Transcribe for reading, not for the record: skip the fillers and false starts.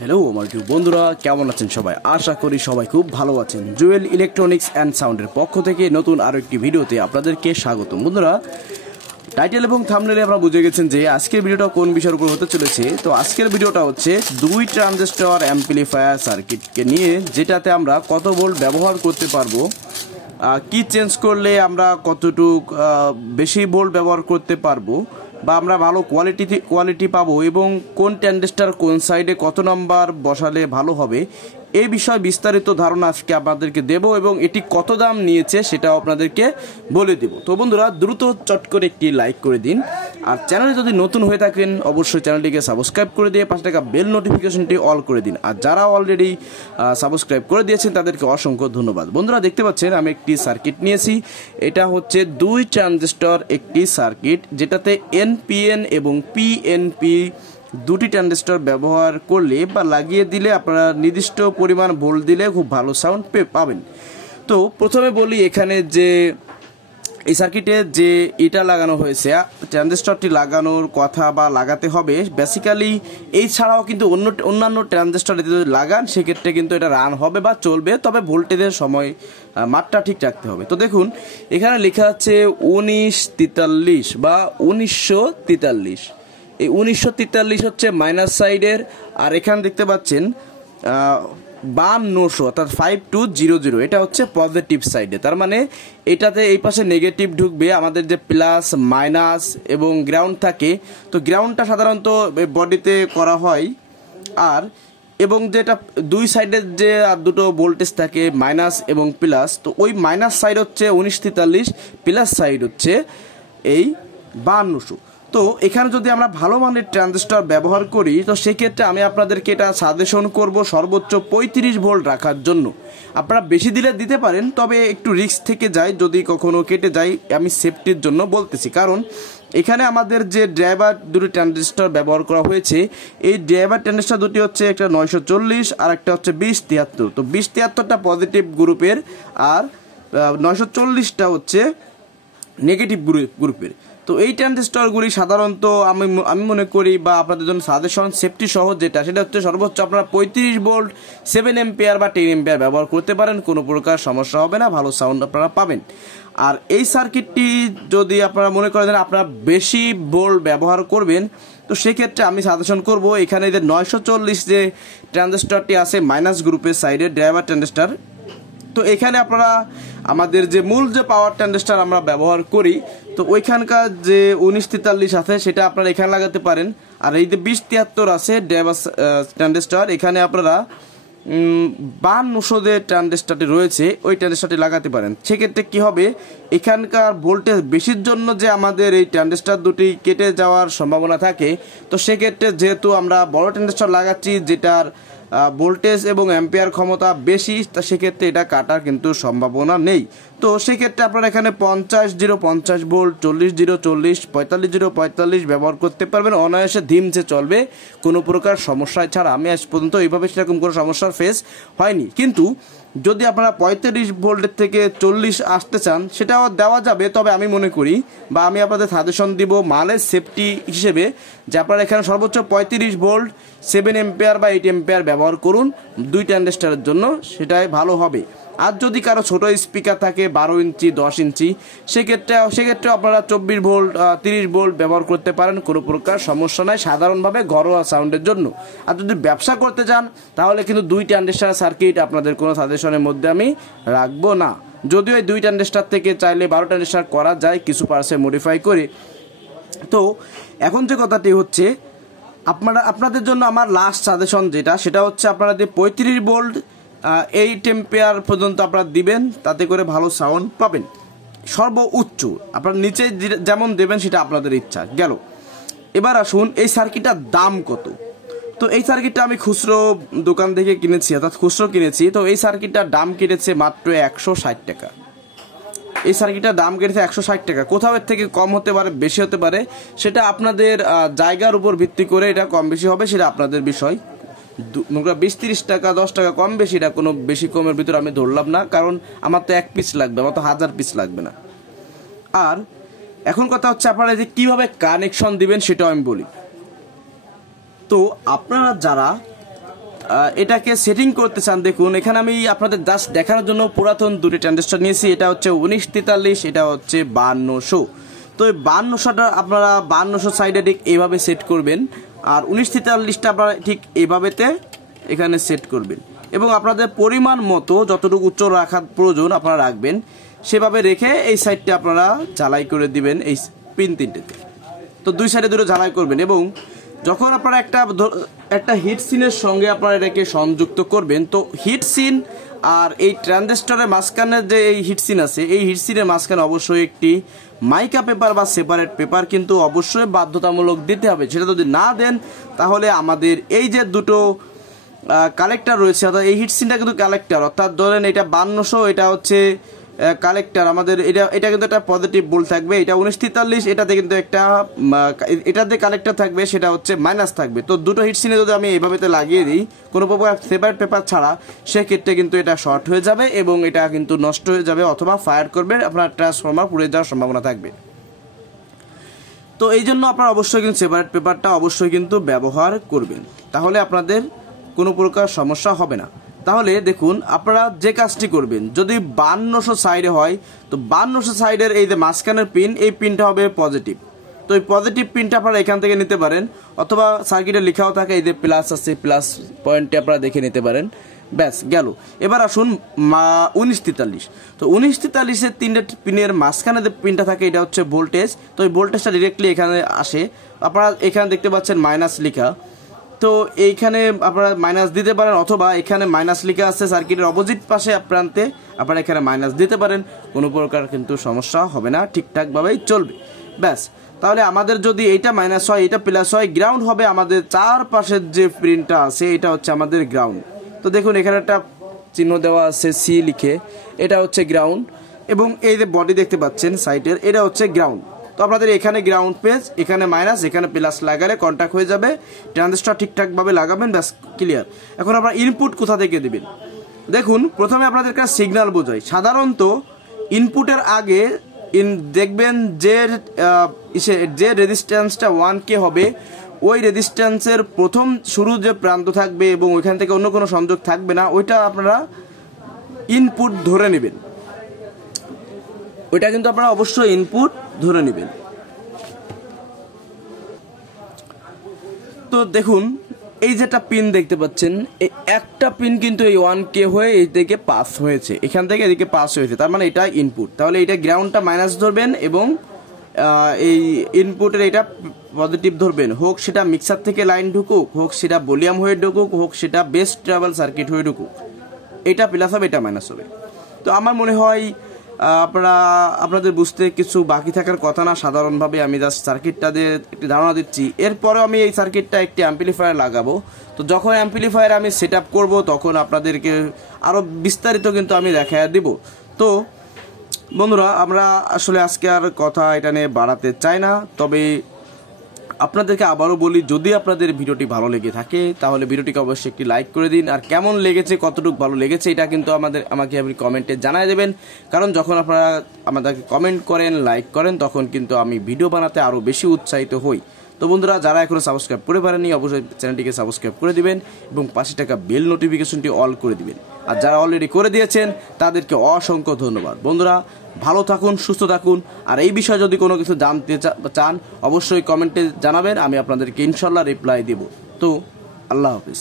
Hello আমার প্রিয় বন্ধুরা, কেমন আছেন সবাই? আশা করি সবাই খুব ভালো আছেন। জুয়েল ইলেকট্রনিক্স অ্যান্ড সাউন্ডের পক্ষ থেকে নতুন আরও একটি ভিডিওতে আপনাদেরকে স্বাগত। বন্ধুরা, টাইটেল এবং থাম্বনেলে আপনারা বুঝে গেছেন যে আজকের ভিডিওটা কোন বিষয়ের উপর হতে চলেছে। তো আজকের ভিডিওটা হচ্ছে 2 ট্রানজিস্টর অ্যাম্পলিফায়ার সার্কিটকে নিয়ে, যেটাতে আমরা কত ভোল্ট ব্যবহার করতে পারবো, কি চেঞ্জ করলে আমরা কতটুক বেশি ভোল্ট ব্যবহার করতে পারবো বা আমরা ভালো কোয়ালিটি পাবো, এবং কোন ট্রানজিস্টর কোন সাইডে কত নাম্বার বসালে ভালো হবে, এই বিষয়ে বিস্তারিত ধারণা আজকে আপনাদেরকে দেব, এবং এটি কত দাম নিয়েছে সেটাও আপনাদেরকে বলে দেব। তো বন্ধুরা, দ্রুত চট করে একটি লাইক করে দিন, আর চ্যানেলে যদি নতুন হয়ে থাকেন অবশ্যই চ্যানেলটিকে সাবস্ক্রাইব করে দিয়ে পাশে থাকা বেল নোটিফিকেশনটি অল করে দিন। আর যারা অলরেডি সাবস্ক্রাইব করে দিয়েছেন তাদেরকে অসংখ্য ধন্যবাদ। বন্ধুরা, দেখতে পাচ্ছেন আমি একটি সার্কিট নিয়েছি। এটা হচ্ছে 2 ট্রানজিস্টর একটি সার্কিট, যেটাতে এনপিএন এবং পিএনপি দুটি ট্রানজিস্টর ব্যবহার করলে বা লাগিয়ে দিলে আপনারা নির্দিষ্ট পরিমাণ ভোল্ট দিলে খুব ভালো সাউন্ড পাবেন। তো প্রথমে বলি, এখানে যে এই সার্কিটে যে এটা লাগানো হয়েছে, ট্রানজিস্টরটি লাগানোর কথা বা লাগাতে হবে বেসিক্যালি। এই ছাড়াও কিন্তু অন্যান্য ট্রানজিস্টর যদি লাগান সেক্ষেত্রে কিন্তু এটা রান হবে বা চলবে, তবে ভোল্টেজের সময় মাত্রা ঠিক রাখতে হবে। তো দেখুন, এখানে লেখা আছে 1943 বা 1943। এই 1943 হচ্ছে মাইনাস সাইডের, আর এখানে দেখতে পাচ্ছেন 5200 অর্থাৎ 5200, এটা হচ্ছে পজিটিভ সাইডে। তার মানে এটাতে এই পাশে নেগেটিভ ঢুকবে, আমাদের যে প্লাস মাইনাস এবং গ্রাউন্ড থাকে, তো গ্রাউন্ডটা সাধারণত বডিতে করা হয়। আর এবং যেটা দুই সাইডের যে দুটো ভোল্টেজ থাকে মাইনাস এবং প্লাস, তো ওই মাইনাস সাইড হচ্ছে 1943, প্লাস সাইড হচ্ছে এই 5200। তো এখানে যদি আমরা ভালো মানের ট্রানজিস্টর ব্যবহার করি, তো সেক্ষেত্রে আমি আপনাদেরকে এটা সাজেশন করব সর্বোচ্চ 35 ভোল্ট রাখার জন্য। আপনারা বেশি দিলে দিতে পারেন, তবে একটু রিস্ক থেকে যায়, যদি কখনো কেটে যায় আমি সেফটির জন্য বলতেছি। কারণ এখানে আমাদের যে ড্রাইভার দুটি ট্রানজিস্টর ব্যবহার করা হয়েছে, এই ড্রাইভার ট্রানজিস্টর দুটি হচ্ছে একটা 940 আর একটা হচ্ছে 2073। তো 2073টা পজিটিভ গ্রুপের, আর 940টা হচ্ছে নেগেটিভ গ্রুপের। তো এই ট্রানজিস্টরগুলি সাধারণত আমি মনে করি, বা আপনাদের জন্য সাজেশন সেফটি সহ যেটা, সেটা হচ্ছে সর্বোচ্চ আপনারা 35 ভোল্ট 7 এম্পিয়ার বা 10 এম্পিয়ার ব্যবহার করতে পারেন, কোনো প্রকার সমস্যা হবে না, ভালো সাউন্ড আপনারা পাবেন। আর এই সার্কিটটি যদি আপনারা মনে করেন আপনারা বেশি ভোল্ট ব্যবহার করবেন, তো সেক্ষেত্রে আমি সাজেশন করব এখানে যে 940 যে ট্রানজিস্টরটি আছে মাইনাস গ্রুপের সাইডে ড্রাইভার ট্রানজিস্টর, তো এখানে আপনারা আমাদের যে মূল যে পাওয়ার ট্রানজিস্টর আমরা ব্যবহার করি, তো ওইখানকার যে 1943 আছে সেটা আপনারা এখানে লাগাতে পারেন। আর এই যে 2073 আছে ড্রাইভার ট্রানজিস্টর, এখানে আপনারা 5200 যে ট্রানজিস্টরটি রয়েছে ওই ট্রানজিস্টরটি লাগাতে পারেন। সেক্ষেত্রে কি হবে, এখানকার ভোল্টেজ বেশির জন্য যে আমাদের এই ট্রানজিস্টর দুটি কেটে যাওয়ার সম্ভাবনা থাকে, তো সেক্ষেত্রে যেহেতু আমরা বড় ট্রানজিস্টর লাগাচ্ছি যেটার ভোল্টেজ এবং অ্যাম্পিয়ার ক্ষমতা বেশি, তা সেক্ষেত্রে এটা কাটার কিন্তু সম্ভাবনা নেই। তো সেক্ষেত্রে আপনারা এখানে 50 ভোল্ট, 40 45 ব্যবহার করতে পারবেন, অনায়াসে ধিমসে চলবে, কোনো প্রকার সমস্যা ছাড়া। আমি আজ পর্যন্ত এইভাবে সেরকম কোনো সমস্যার ফেস হয়নি। কিন্তু যদি আপনারা 35 ভোল্টের থেকে 40 আসতে চান সেটাও দেওয়া যাবে, তবে আমি মনে করি বা আমি আপনাদের সাজেশন দিব মালের সেফটি হিসেবে যে আপনারা এখানে সর্বোচ্চ 35 ভোল্ট 7 এম্পিয়ার বা 8 এম্পিয়ার ব্যবহার করুন 2 ট্রানজিস্টরের জন্য, সেটাই ভালো হবে। আর যদি কারো ছোট স্পিকার থাকে 12 ইঞ্চি 10 ইঞ্চি, সেক্ষেত্রে আপনারা 24 ভোল্ট 30 ভোল্ট ব্যবহার করতে পারেন, কোনো প্রকার সমস্যা নাই, সাধারণভাবে ঘরোয়া সাউন্ডের জন্য। আর যদি ব্যবসা করতে চান তাহলে কিন্তু 2 ট্রানজিস্টর সার্কিট আপনাদের কোনো সাজেশনের মধ্যে আমি রাখবো না। যদিও এই 2 ট্রানজিস্টর থেকে চাইলে 12 ট্রানজিস্টর করা যায় কিছু পার্সেন্ট মডিফাই করে। তো এখন যে কথাটি হচ্ছে, আপনাদের জন্য আমার লাস্ট সাজেশন যেটা, সেটা হচ্ছে আপনারা যে 35 ভোল্ট 8 এম্পিয়ার পর্যন্ত আপনারা দিবেন, তাতে করে ভালো সাউন্ড পাবেন। সর্বোচ্চ আপনারা নিচে যেমন দেবেন সেটা আপনাদের ইচ্ছা গেল। এবার আসুন এই সার্কিটটার দাম কত। তো এই সার্কিটটা আমি খুচরো দোকান থেকে কিনেছি, অর্থাৎ খুচরো কিনেছি। তো এই সার্কিটটার দাম কেটেছে মাত্র 160 টাকা। এই সার্কিটটার দাম কেটেছে 160 টাকা। কোথাও এর থেকে কম হতে পারে, বেশি হতে পারে, সেটা আপনাদের জায়গার উপর ভিত্তি করে এটা কম বেশি হবে, সেটা আপনাদের বিষয়। 20-30 টাকা 10 টাকা কম বেশি, এটা কোনো বেশি কমের ভিতরে আমি ধরলাম না, কারণ আমার তো 1 পিস লাগবে, আমার তো 1000 পিস লাগবে না। আর এখন কথা হচ্ছে আপনারা যে কিভাবে কানেকশন দিবেন সেটাও আমি বলি। তো আপনারা যারা এটাকে সেটিং করতে চান, দেখুন এখানে আমি আপনাদের জাস্ট দেখানোর জন্য পুরাতন দুটি ট্রানজিস্টর নিয়েছি। এটা হচ্ছে 1943, এটা হচ্ছে 5200। তো এই 5200টা আপনারা 5200 সাইডে ঠিক এইভাবে সেট করবেন, আর 1943টা আপনারা ঠিক এইভাবেতে এখানে সেট করবেন, এবং আপনাদের পরিমাণ মতো যতটুকু উচ্চ রাখার প্রয়োজন আপনারা রাখবেন, সেভাবে রেখে এই সাইডটা আপনারা ঝালাই করে দিবেন এই পিন তিনটেতে। তো দুই সাইডে দুটো ঝালাই করবেন, এবং যখন আপনারা একটা হিট সিনের সঙ্গে আপনারা এটাকে সংযুক্ত করবেন, তো হিট সিন আর এই ট্রানজিস্টরের মাঝখানে যে এই হিট সিন আছে, এই হিট সিনের মাঝখানে অবশ্যই একটি মাইকা পেপার বা সেপারেট পেপার কিন্তু অবশ্যই বাধ্যতামূলক দিতে হবে। সেটা যদি না দেন তাহলে আমাদের এই যে দুটো কালেক্টর রয়েছে, অর্থাৎ এই হিট সিনটা কিন্তু কালেক্টর, অর্থাৎ ধরেন এটা 5200, এটা হচ্ছে কালেক্টর আমাদের, এটা কিন্তু একটা পজিটিভ বোল্ট থাকবে, এটা 1943, এটাতে কিন্তু একটা এটাতে কালেক্টর থাকবে, সেটা হচ্ছে মাইনাস থাকবে। তো দুটো হিট সিনে যদি আমি এইভাবে লাগিয়ে দিই কোনো প্রকার সেপারেট পেপার ছাড়া, সেক্ষেত্রে কিন্তু এটা শর্ট হয়ে যাবে এবং এটা কিন্তু নষ্ট হয়ে যাবে, অথবা ফায়ার করবে, আপনার ট্রান্সফরমার পুড়ে যাওয়ার সম্ভাবনা থাকবে। তো এই জন্য আপনারা অবশ্যই কিন্তু সেপারেট পেপারটা অবশ্যই কিন্তু ব্যবহার করবেন, তাহলে আপনাদের কোনো প্রকার সমস্যা হবে না। তাহলে দেখুন আপনারা যে কাজটি করবেন, যদি 5200 সাইডে হয়, তো 5200 সাইডের এই যে মাঝখানের পিন, এই পিনটা হবে পজিটিভ। তো এই পজিটিভ পিনটা আপনারা এখান থেকে নিতে পারেন, অথবা সার্কিটে লেখাও থাকে এই যে প্লাস আছে, প্লাস পয়েন্টে আপনারা দেখে নিতে পারেন। ব্যাস গেল। এবার আসুন 1943। তো 1943-এর তিনটে পিনের মাঝখানে যে পিনটা থাকে, এটা হচ্ছে ভোল্টেজ। তো এই ভোল্টেজটা ডিরেক্টলি এখানে আসে, আপনারা এখানে দেখতে পাচ্ছেন মাইনাস লেখা, তো এইখানে আপনারা মাইনাস দিতে পারেন, অথবা এখানে মাইনাস লেখা আছে সার্কিটের অপোজিট পাশে প্রান্তে, আপনারা এখানে মাইনাস দিতে পারেন, কোনো প্রকার কিন্তু সমস্যা হবে না, ঠিকঠাকভাবেই চলবে। ব্যাস, তাহলে আমাদের যদি এইটা মাইনাস হয়, এটা প্লাস হয়, গ্রাউন্ড হবে আমাদের চারপাশের যে পিনটা আছে, এটা হচ্ছে আমাদের গ্রাউন্ড। তো দেখুন এখানে একটা চিহ্ন দেওয়া আছে সি লিখে, এটা হচ্ছে গ্রাউন্ড, এবং এই যে বডি দেখতে পাচ্ছেন সাইটের, এটা হচ্ছে গ্রাউন্ড। তো আপনাদের এখানে গ্রাউন্ড পেজ, এখানে মাইনাস, এখানে প্লাস লাগালে কন্ট্যাক্ট হয়ে যাবে, ট্রানজিস্টর ঠিকঠাকভাবে লাগাবেন, ব্যাস ক্লিয়ার। এখন আপনারা ইনপুট কোথা থেকে দেবেন, দেখুন প্রথমে আপনাদের কাছে সিগন্যাল বোঝাই। সাধারণত ইনপুটের আগে দেখবেন যে রেজিস্ট্যান্সটা 1K হবে, ওই রেজিস্ট্যান্সের প্রথম শুরু যে প্রান্ত থাকবে এবং ওইখান থেকে অন্য কোনো সংযোগ থাকবে না, ওইটা আপনারা ইনপুট ধরে নেবেন, ওইটা কিন্তু আপনারা অবশ্যই ইনপুট ধরে নেবেন। তো দেখুন এই যেটা পিন দেখতে পাচ্ছেন, এই একটা পিন কিন্তু এই 1K হয়ে এই দিকে পাস হয়েছে, এখান থেকে এদিকে পাস হয়েছে, তার মানে এটা ইনপুট। তাহলে এটা গ্রাউন্ডটা মাইনাস ধরবেন, এবং এই ইনপুটের এটা পজিটিভ ধরবেন, হোক সেটা মিক্সার থেকে লাইন ঢুকুক, হোক সেটা ভলিউম হয়ে ঢুকুক, হোক সেটা বেস ট্রাভেল সার্কিট হয়ে ঢুকুক, এটা প্লাস হবে, এটা মাইনাস হবে। তো আমার মনে হয় আপনাদের বুঝতে কিছু বাকি থাকার কথা না, সাধারণভাবে আমি জাস্ট সার্কিটটা দিয়ে একটি ধারণা দিচ্ছি। এরপরেও আমি এই সার্কিটটা একটি অ্যাম্পলিফায়ার লাগাবো, তো যখন অ্যাম্পলিফায়ার আমি সেট আপ করবো, তখন আপনাদেরকে আরও বিস্তারিত কিন্তু আমি দেখায় দিব। তো বন্ধুরা, আমরা আসলে আজকে আর কথা এটা নিয়ে বাড়াতে চাই না, তবে আপনাদেরকে আবারও বলি, যদি আপনাদের ভিডিওটি ভালো লেগে থাকে তাহলে ভিডিওটিকে অবশ্যই একটি লাইক করে দিন, আর কেমন লেগেছে, কতটুকু ভালো লেগেছে, এটা কিন্তু আমাকে আপনি কমেন্টে জানাই দেবেন, কারণ যখন আপনারা আমাদেরকে কমেন্ট করেন, লাইক করেন, তখন কিন্তু আমি ভিডিও বানাতে আরও বেশি উৎসাহিত হই। তো বন্ধুরা, যারা এখনো সাবস্ক্রাইব করে পারেননি, অবশ্যই চ্যানেলটিকে সাবস্ক্রাইব করে দিবেন এবং পাশে থাকা বেল নোটিফিকেশনটি অল করে দিবেন, আর যারা অলরেডি করে দিয়েছেন তাদেরকে অসংখ্য ধন্যবাদ। বন্ধুরা, ভালো থাকুন, সুস্থ থাকুন, আর এই বিষয়ে যদি কোনো কিছু জানতে চান অবশ্যই কমেন্টে জানাবেন, আমি আপনাদেরকে ইনশাল্লাহ রিপ্লাই দেব। তো আল্লাহ হাফিজ।